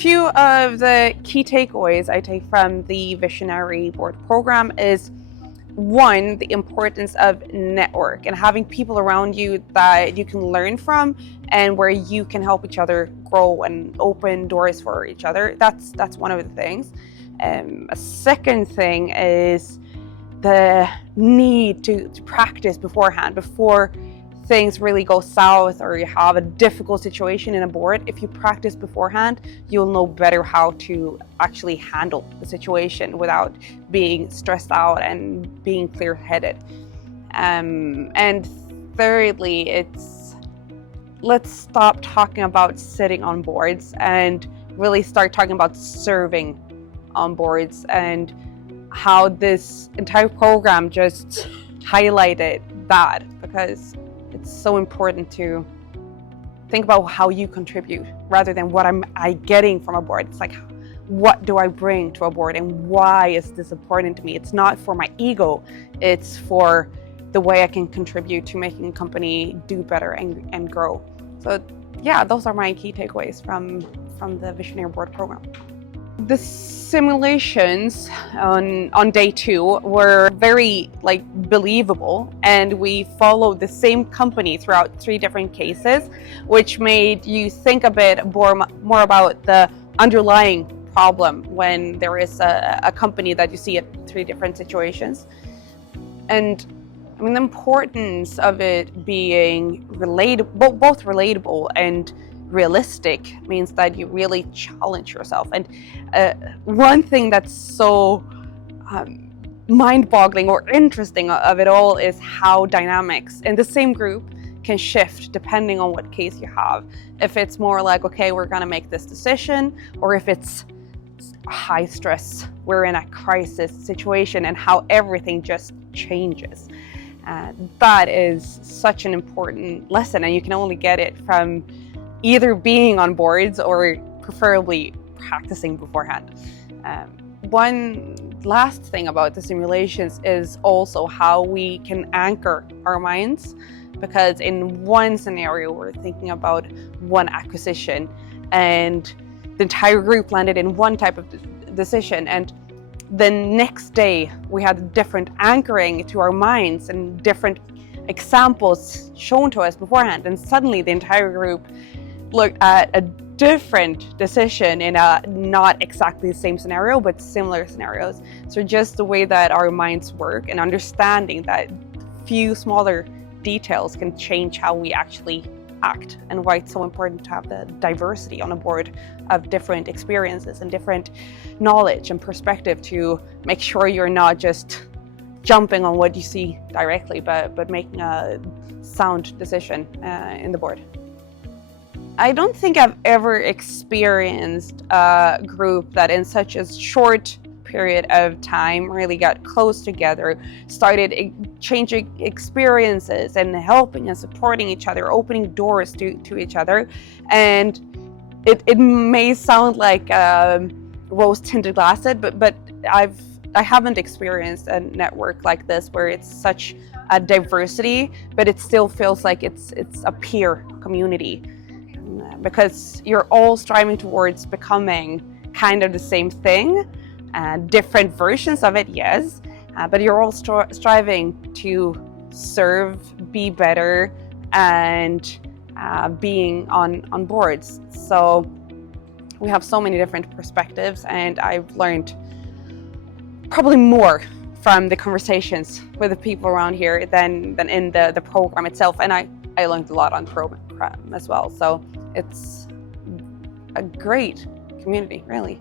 few of the key takeaways I take from the Visionary Board program is, one, the importance of network and having people around you that you can learn from and where you can help each other grow and open doors for each other. That's one of the things. A second thing is the need to practice beforehand, before things really go south or you have a difficult situation in a board. If you practice beforehand, you'll know better how to actually handle the situation without being stressed out and being clear-headed. And thirdly, let's stop talking about sitting on boards and really start talking about serving on boards, and how this entire program just highlighted that, because it's so important to think about how you contribute rather than what I getting from a board. It's like, what do I bring to a board and why is this important to me? It's not for my ego, it's for the way I can contribute to making a company do better and grow. So yeah, those are my key takeaways from the Visionary Board program. The simulations on day 2 were very believable, and we followed the same company throughout 3 different cases, which made you think a bit more about the underlying problem when there is a company that you see at 3 different situations. And I mean, the importance of it being relatable, both relatable and realistic, means that you really challenge yourself. And one thing that's so mind-boggling or interesting of it all is how dynamics in the same group can shift depending on what case you have. If it's more like, okay, we're gonna make this decision, or if it's high stress, we're in a crisis situation, and how everything just changes. That is such an important lesson, and you can only get it from either being on boards or preferably practicing beforehand. One last thing about the simulations is also how we can anchor our minds, because in one scenario we're thinking about one acquisition and the entire group landed in one type of decision, and the next day we had different anchoring to our minds and different examples shown to us beforehand, and suddenly the entire group looked at a different decision in a not exactly the same scenario but similar scenarios. So just the way that our minds work and understanding that few smaller details can change how we actually act, and why it's so important to have the diversity on a board of different experiences and different knowledge and perspective to make sure you're not just jumping on what you see directly, but making a sound decision in the board. I don't think I've ever experienced a group that in such a short period of time really got close together, started changing experiences and helping and supporting each other, opening doors to each other. And it may sound like rose-tinted glasses, but I haven't experienced a network like this where it's such a diversity, but it still feels like it's a peer community, because you're all striving towards becoming kind of the same thing, different versions of it, yes, but you're all striving to serve, be better, and being on boards. So we have so many different perspectives, and I've learned probably more from the conversations with the people around here than in the program itself. And I learned a lot on the program as well. So it's a great community, really.